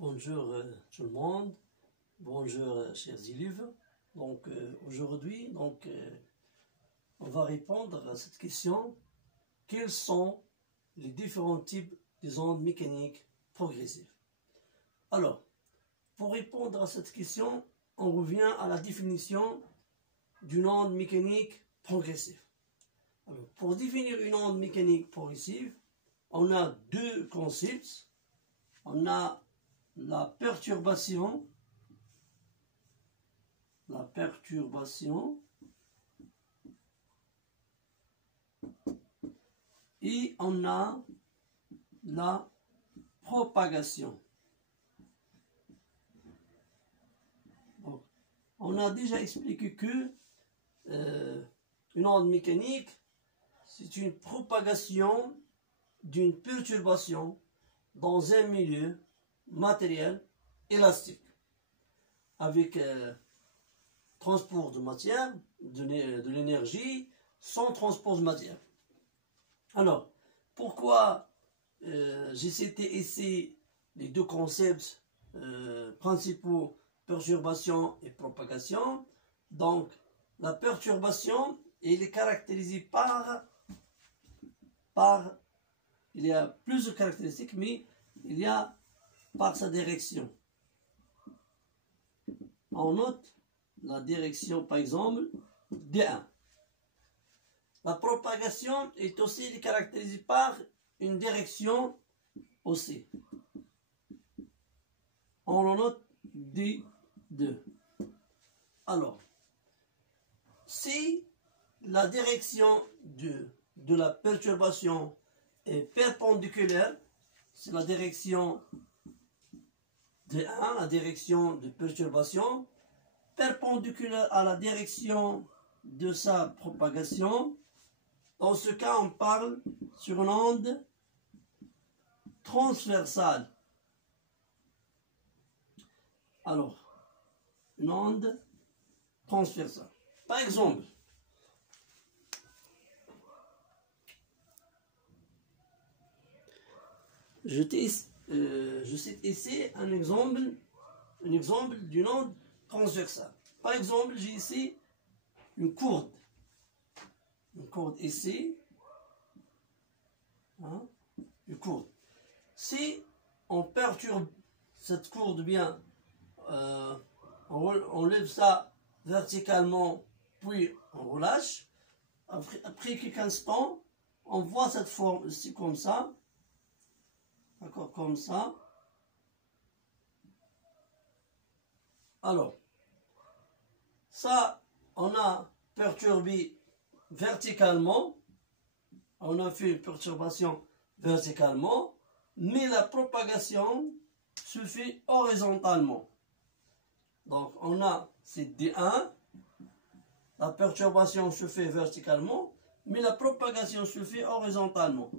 Bonjour tout le monde, bonjour chers élèves. Donc aujourd'hui, on va répondre à cette question. Quels sont les différents types des ondes mécaniques progressives? Alors, pour répondre à cette question, on revient à la définition d'une onde mécanique progressive. Alors, pour définir une onde mécanique progressive, on a deux concepts. On a la perturbation et on a la propagation. Donc, on a déjà expliqué que une onde mécanique, c'est une propagation d'une perturbation dans un milieu matériel élastique avec transport de matière, de l'énergie, sans transport de matière. Alors, pourquoi j'ai cité ici les deux concepts principaux, perturbation et propagation? Donc, la perturbation, elle est caractérisée par il y a plusieurs caractéristiques, mais il y a par sa direction. On note la direction, par exemple, D1. La propagation est aussi caractérisée par une direction aussi. On le note D2. Alors, si la direction de la perturbation est perpendiculaire, c'est la direction D1, la direction de perturbation, perpendiculaire à la direction de sa propagation. Dans ce cas, on parle sur une onde transversale. Alors, une onde transversale. Par exemple, je cite ici un exemple d'une onde transversale. Par exemple, j'ai ici une courbe ici, une courbe. Si on perturbe cette courbe, bien, on lève ça verticalement, puis on relâche. Après quelques instants, on voit cette forme ici comme ça. D'accord, comme ça. Alors, ça, on a perturbé verticalement. On a fait une perturbation verticalement, mais la propagation se fait horizontalement. Donc, on a c'est D1. La perturbation se fait verticalement, mais la propagation se fait horizontalement.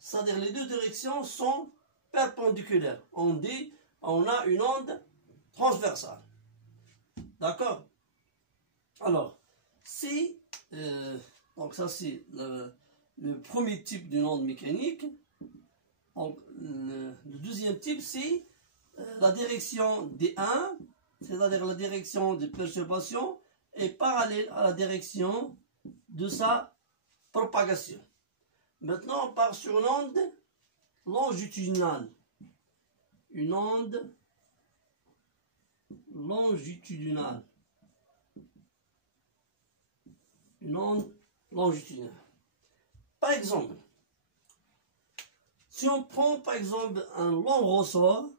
C'est-à-dire les deux directions sont perpendiculaires. On dit on a une onde transversale. D'accord? Alors, si, donc ça c'est le premier type d'une onde mécanique. Donc, le deuxième type, c'est la direction D1, c'est-à-dire la direction de perturbation, est parallèle à la direction de sa propagation. Maintenant, on part sur une onde longitudinale. Une onde longitudinale. Une onde longitudinale. Par exemple, si on prend par exemple un long ressort,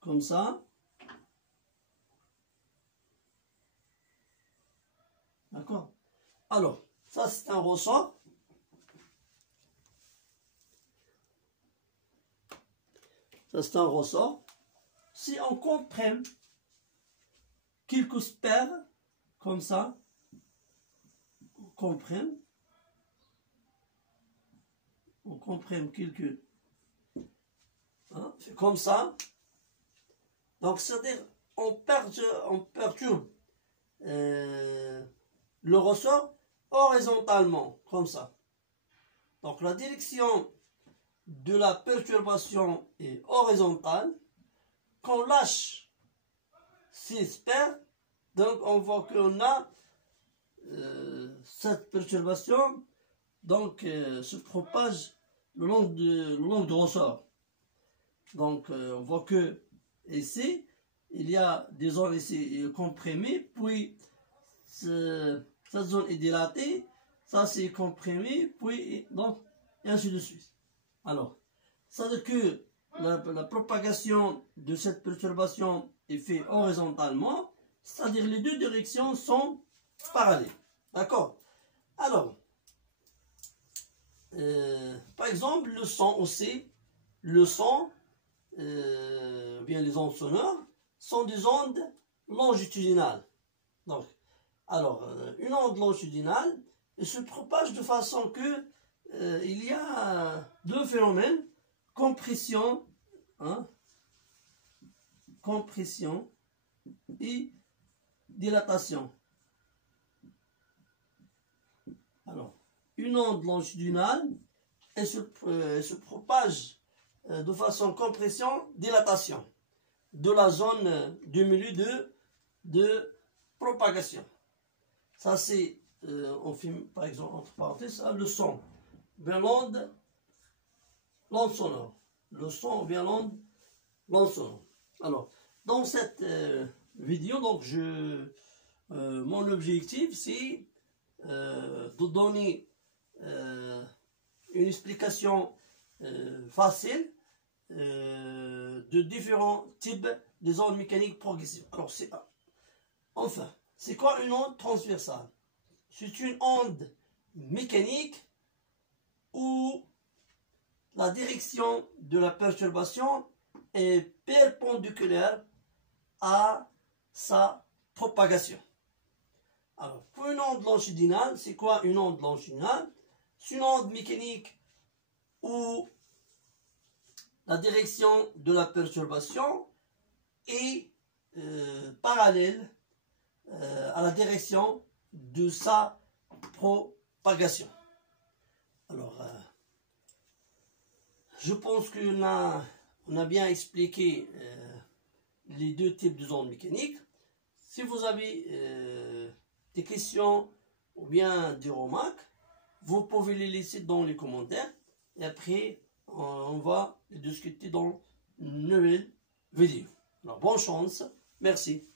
comme ça, d'accord? Alors, ça c'est un ressort. Ça c'est un ressort. Si on comprime quelques sphères, comme ça, on comprime quelques, c'est comme ça. Donc c'est-à-dire on perturbe le ressort horizontalement, comme ça. Donc la direction de la perturbation est horizontale, qu'on lâche 6 paires, donc on voit qu'on a cette perturbation donc se propage le long de ressort. Donc on voit que ici il y a des zones ici comprimées, puis cette zone est dilatée, ça c'est comprimé, puis donc et ainsi de suite. Alors, ça veut dire que la propagation de cette perturbation est faite horizontalement, c'est-à-dire les deux directions sont parallèles. D'accord? Alors, par exemple, le son aussi, le son, bien les ondes sonores, sont des ondes longitudinales. Donc, alors, une onde longitudinale se propage de façon que il y a deux phénomènes, compression, hein, compression et dilatation. Alors, une onde longitudinale, elle se propage de façon compression-dilatation de la zone du milieu de propagation. Ça c'est, on fait par exemple entre parenthèses, le son, bien l'onde sonore. Le son, bien l'onde sonore. Alors, dans cette vidéo, donc mon objectif c'est de donner une explication facile de différents types de ondes mécaniques progressives. Alors, enfin, c'est quoi une onde transversale? C'est une onde mécanique où la direction de la perturbation est perpendiculaire à sa propagation. Alors, pour une onde longitudinale, c'est quoi une onde longitudinale? C'est une onde mécanique où la direction de la perturbation est parallèle à la direction de sa propagation. Alors, je pense qu'on a bien expliqué les deux types de ondes mécaniques. Si vous avez des questions ou bien des remarques, vous pouvez les laisser dans les commentaires et après on va les discuter dans une nouvelle vidéo. Alors bonne chance, merci.